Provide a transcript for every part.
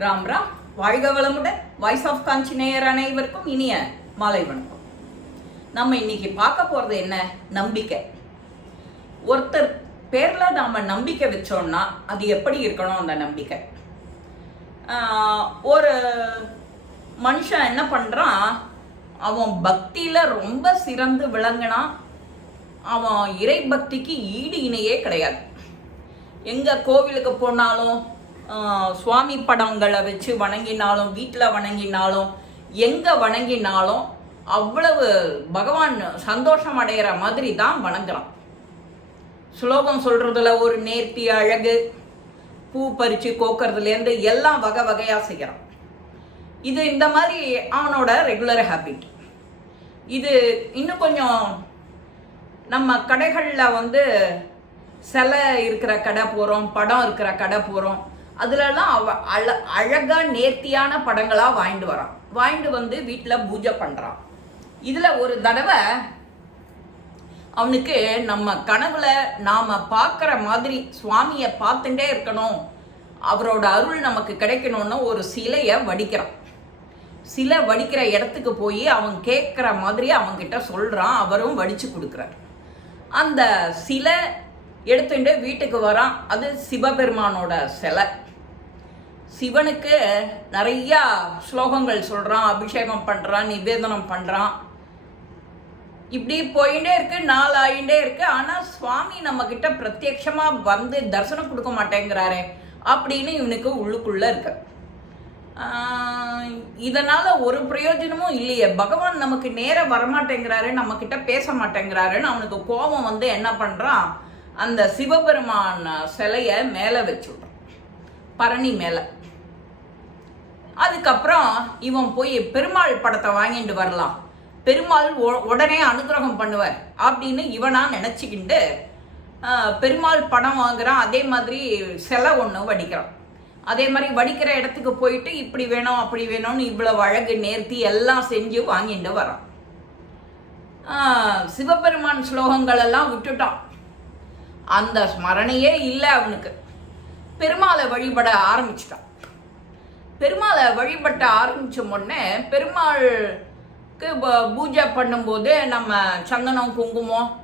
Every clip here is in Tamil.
ராம் ராம். வாழ்க வளமுடன். வாய்ஸ் ஆஃப் காஞ்சி நேயர் அனைவருக்கும் இனிய மாலை வணக்கம். நம்ம இன்னைக்கு பார்க்க போகிறது என்ன? நம்பிக்கை. ஒருத்தர் பேரில் நாம் நம்பிக்கை வச்சோம்னா அது எப்படி இருக்கணும் அந்த நம்பிக்கை? ஒரு மனுஷன் என்ன பண்ணுறான் அவன் பக்தியில் ரொம்ப சிறந்து விளங்கினா அவன் இறை பக்திக்கு ஈடு இணையே கிடையாது. எங்கே கோவிலுக்கு போனாலும் சுவாமி படங்களை வச்சு வணங்கினாலும் வீட்டில் வணங்கினாலும் எங்கே வணங்கினாலும் அவ்வளவு பகவான் சந்தோஷம் அடைகிற மாதிரி தான் வணங்குறான். ஸ்லோகம் சொல்றதுல ஒரு நேர்த்தி அழகு பூ பறிச்சு கோக்கறதுலேருந்து எல்லாம் வகை வகையாக செய்கிறான் இது இந்த மாதிரி அவனோட ரெகுலர் ஹேபிட் இது இன்னும் கொஞ்சம் நம்ம கடைகளில் வந்து சிலை இருக்கிற கடை போகிறோம் படம் இருக்கிற கடை போகிறோம் அதுலலாம் அவ அழ அழகாக நேர்த்தியான படங்களாக வாங்கிட்டு வரான். வாங்கிட்டு வந்து வீட்டில் பூஜை பண்ணுறான் இதில் ஒரு தடவை அவனுக்கு நம்ம கனவுல நாம் பார்க்குற மாதிரி சுவாமியை பார்த்துட்டே இருக்கணும். அவரோட அருள் நமக்கு கிடைக்கணும்னு ஒரு சிலையை வடிக்கிறான். சிலை வடிக்கிற இடத்துக்கு போய் அவன் கேட்குற மாதிரி அவன்கிட்ட சொல்கிறான் அவரும் வடித்து கொடுக்குறார். அந்த சிலை எடுத்துட்டு வீட்டுக்கு வரான். அது சிவபெருமானோட சிலை. சிவனுக்கு நிறையா ஸ்லோகங்கள் சொல்கிறான் அபிஷேகம் பண்ணுறான் நிவேதனம் பண்ணுறான் இப்படி போயிட்டே இருக்கு நாள் ஆகிட்டே இருக்கு. ஆனால் சுவாமி நம்மக்கிட்ட பிரத்யக்ஷமாக வந்து தரிசனம் கொடுக்க மாட்டேங்கிறாரே அப்படின்னு இவனுக்கு உள்ளுக்குள்ளே இருக்கு. இதனால் ஒரு பிரயோஜனமும் இல்லையே. பகவான் நமக்கு நேராக வரமாட்டேங்கிறாரு நம்மக்கிட்ட பேச மாட்டேங்கிறாருன்னு அவனுக்கு கோபம் வந்து என்ன பண்ணுறான் அந்த சிவபெருமான் சிலையை மேலே வச்சுடுறான். பரணி மேலே. அதுக்கப்புறம் இவன் போய் பெருமாள் படத்தை வாங்கிட்டு வரலாம். பெருமாள் உடனே அனுகிரகம் பண்ணுவார் அப்படின்னு இவனா நினச்சிக்கிண்டு பெருமாள் படம் வாங்குறான். அதே மாதிரி சிலை ஒன்று வடிக்கிறான். அதே மாதிரி வடிக்கிற இடத்துக்கு போயிட்டு இப்படி வேணும் அப்படி வேணும்னு இவ்வளோ அழகு நேர்த்தி எல்லாம் செஞ்சு வாங்கிட்டு வரான். சிவபெருமான் ஸ்லோகங்கள் எல்லாம் விட்டுட்டான். அந்த ஸ்மரணையே இல்லை அவனுக்கு. பெருமாளை வழிபட ஆரம்பிச்சிட்டான். பெருமாளை வழிபட்ட ஆரம்பிச்ச உடனே பெருமாளுக்கு ப- பூஜை பண்ணும்போது நம்ம சந்தனம் குங்குமம்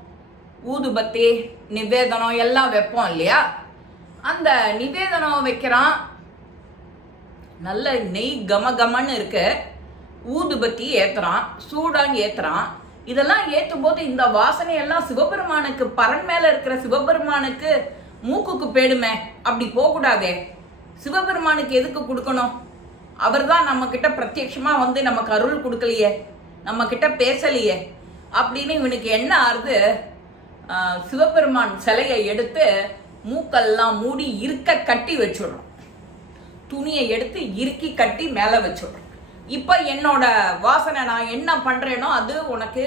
ஊதுபத்தி நிவேதனம் எல்லாம் வைப்போம் இல்லையா? அந்த நிவேதனம் வைக்கிறான். நல்ல நெய் கம கமன்னு இருக்கு. ஊதுபத்தி ஏத்துறான் சூடான் ஏத்துறான். இதெல்லாம் ஏற்றும் போது இந்த வாசனையெல்லாம் சிவபெருமானுக்கு பரன் மேல இருக்கிற சிவபெருமானுக்கு மூக்குக்கு போயிடுமே. அப்படி போகக்கூடாதே. சிவபெருமானுக்கு எதுக்கு கொடுக்கணும்? அவர்தான் நம்ம கிட்ட பிரத்யட்சமாக வந்து நமக்கு அருள் கொடுக்கலையே நம்ம கிட்ட பேசலையே அப்படின்னு இவனுக்கு என்ன ஆறுது? சிவபெருமான் சிலையை எடுத்து மூக்கெல்லாம் மூடி இருக்க கட்டி வச்சுடுறோம் துணியை எடுத்து இறுக்கி கட்டி மேலே வச்சுடுறோம் இப்போ என்னோட வாசனை நான் என்ன பண்ணுறேனோ அது உனக்கு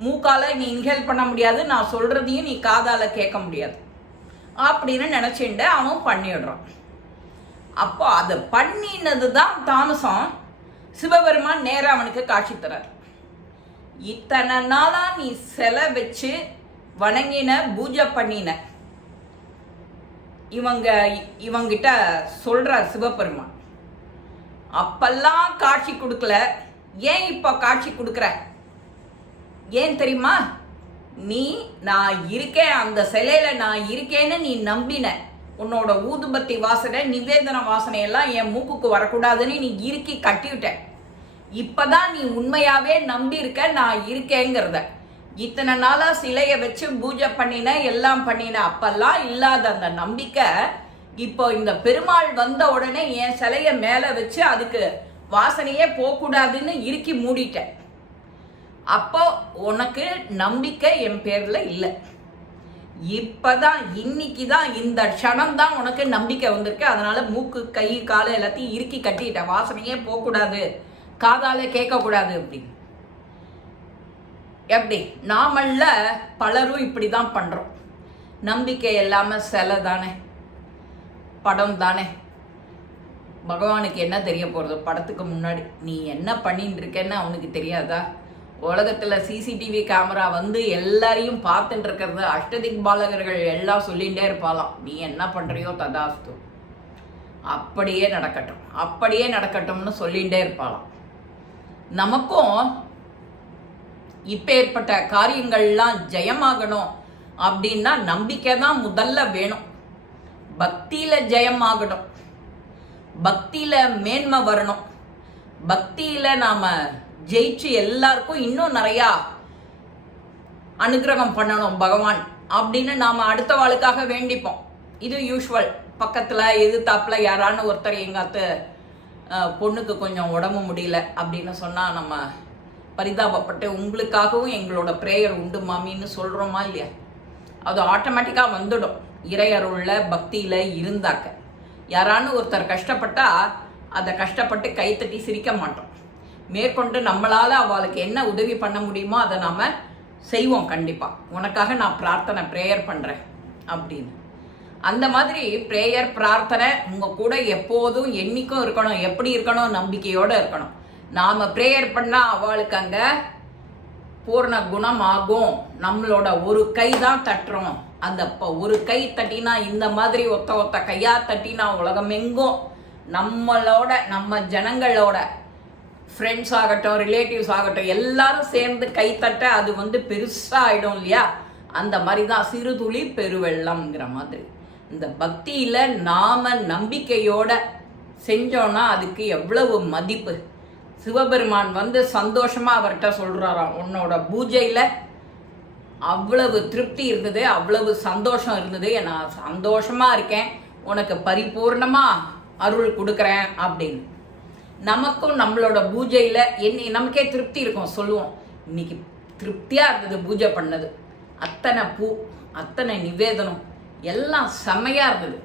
மூக்கால் நீ இன்ஹேல் பண்ண முடியாது நான் சொல்கிறதையும் நீ காதால் கேட்க முடியாது. அப்படின்னு நினச்சிண்டு அவன் பண்ணிடுறான். அப்போ அதை பண்ணினது தான் தாமசம். சிவபெருமான் நேராக அவனுக்கு காட்சி தரார். இத்தனை நாளாக நீ சிலை வச்சு வணங்கின பூஜை பண்ணின. இவங்க இவங்கிட்ட சொல்கிறார் சிவபெருமான். அப்பெல்லாம் காட்சி கொடுக்கல. ஏன் இப்போ காட்சி கொடுக்குற? ஏன் தெரியுமா? நீ நான் இருக்கேன் அந்த சிலையில நான் இருக்கேன்னு நீ நம்பின. உன்னோட ஊதுபத்தி வாசனை நிவேதன வாசனை எல்லாம் என் மூக்குக்கு வரக்கூடாதுன்னு நீ இறுக்கி கட்டிவிட்ட. இப்பதான் நீ உண்மையாவே நம்பி இருக்க நான் இருக்கேங்கிறத. இத்தனை நாளா சிலையை வச்சு பூஜை பண்ணின எல்லாம் பண்ணின அப்பெல்லாம் இல்லாத அந்த நம்பிக்கை இப்போ இந்த பெருமாள் வந்த உடனே என் சிலைய மேல வச்சு அதுக்கு வாசனையே போகக்கூடாதுன்னு இறுக்கி மூடிட்டேன் அப்போ உனக்கு நம்பிக்கை என் பேர்ல இல்லை. இப்பதான் இன்னைக்கு தான் இந்த க்ஷணம் தான் உனக்கு நம்பிக்கை வந்திருக்கு. அதனால மூக்கு கை காலை எல்லாத்தையும் இறுக்கி கட்டிட்டேன் வாசனையே போகக்கூடாது. காதால கேட்கக்கூடாது அப்படின்னு எப்படி? நாமல்ல பலரும் இப்படி தான் பண்றோம். நம்பிக்கை இல்லாம சிலை தானே? படம் தானே? பகவானுக்கு என்ன தெரிய போகிறது படத்துக்கு முன்னாடி. நீ என்ன பண்ணிட்டு இருக்கேன்னு அவனுக்கு தெரியாதா? உலகத்தில் சிசிடிவி கேமரா வந்து எல்லாரையும் பார்த்துட்டு இருக்கிறது அஷ்டதிக் பாலகர்கள் எல்லாம் சொல்லிகிட்டே இருப்பாளாம். நீ என்ன பண்ணுறியோ ததாஸ்து. அப்படியே நடக்கட்டும். அப்படியே நடக்கட்டும்னு சொல்லிகிட்டே இருப்பாளாம். நமக்கும் இப்போ ஏற்பட்ட காரியங்கள்லாம் ஜெயமாகணும் அப்படின்னா நம்பிக்கை தான் முதல்ல வேணும். பக்தியில் ஜெயமாகணும். பக்தியில் மேன்மை வரணும். பக்தியில் நாம் ஜெயிச்சு எல்லாருக்கும் இன்னும் நிறையா அனுகிரகம் பண்ணணும் பகவான் அப்படின்னு நாம் அடுத்த வாளுக்காக வேண்டிப்போம். இது யூஷுவல் பக்கத்தில் எதிர்த்தாப்புல யாரான ஒருத்தர் எங்காத்து பொண்ணுக்கு கொஞ்சம் உடம்பு முடியல அப்படின்னு சொன்னால் நம்ம பரிதாபப்பட்டு உங்களுக்காகவும் எங்களோட ப்ரேயர் உண்டு மாமின்னு சொல்கிறோமா இல்லையா? அது ஆட்டோமேட்டிக்காக வந்துடும். இறையருள்ள பக்தியில் இருந்தாக்க. யாரானு ஒருத்தர் கஷ்டப்பட்டால் அதை கஷ்டப்பட்டு கைத்தட்டி சிரிக்க மாட்டோம். மேற்கொண்டு நம்மளால் அவளுக்கு என்ன உதவி பண்ண முடியுமோ அதை நாம் செய்வோம் கண்டிப்பாக உனக்காக நான் பிரார்த்தனை ப்ரேயர் பண்ணுறேன் அப்படின்னு. அந்த மாதிரி ப்ரேயர் பிரார்த்தனை உங்கள் கூட எப்போதும் என்றைக்கும் இருக்கணும் எப்படி இருக்கணும் நம்பிக்கையோடு இருக்கணும். நாம் ப்ரேயர் பண்ணால் அவளுக்கு அங்கே பூர்ண குணம் ஆகும் நம்மளோட ஒரு கை தான் தட்டுறோம். அந்த ப- ஒரு கை தட்டினா இந்த மாதிரி ஒத்த ஒத்த கையாக தட்டினா உலகமெங்கும். நம்மளோட நம்ம ஜனங்களோட ஃப்ரெண்ட்ஸ் ஆகட்டும் ரிலேட்டிவ்ஸ் ஆகட்டும் எல்லாரும் சேர்ந்து கைத்தட்ட அது வந்து பெருசாக ஆகிடும் இல்லையா? அந்த மாதிரி தான் சிறு துளி பெருவெள்ளம்ங்கிற மாதிரி. இந்த பக்தியில் நாம நம்பிக்கையோட செஞ்சோன்னா அதுக்கு எவ்வளவு மதிப்பு? சிவபெருமான் வந்து சந்தோஷமாக அவர்கிட்ட சொல்கிறாராம் உன்னோட பூஜையில் அவ்வளவு திருப்தி இருந்தது அவ்வளவு சந்தோஷம் இருந்தது நான் சந்தோஷமாக இருக்கேன் உனக்கு பரிபூர்ணமா அருள் கொடுக்குறேன் அப்படின்னு. நமக்கும் நம்மளோட பூஜையில் என்ன நமக்கே திருப்தி இருக்கும் சொல்லுவோம். இன்னைக்கு திருப்தியாக இருந்தது பூஜை பண்ணது. அத்தனை பூ அத்தனை நிவேதனம் எல்லாம் செம்மையாக இருந்தது.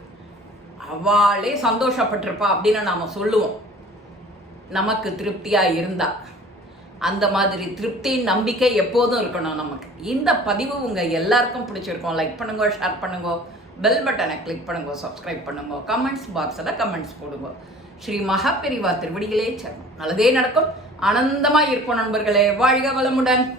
அவளே சந்தோஷப்பட்டிருப்பா அப்படின்னு நாம் சொல்லுவோம். நமக்கு திருப்தியாக இருந்தா. அந்த மாதிரி திருப்தி நம்பிக்கை எப்போதும் இருக்கணும் நமக்கு. இந்த பதிவு உங்கள் எல்லாருக்கும் பிடிச்சிருக்கோம். லைக் பண்ணுங்க ஷேர் பண்ணுங்க. பெல் பட்டனை கிளிக் பண்ணுங்க சப்ஸ்கிரைப் பண்ணுங்க. கமெண்ட்ஸ் பாக்ஸில் கமெண்ட்ஸ் போடுங்க. ஸ்ரீ மகாபெரிவா திருவடிகளே சரணம் நல்லதே நடக்கும். ஆனந்தமா இருக்கும் நண்பர்களே. வாழ்க வளமுடன்.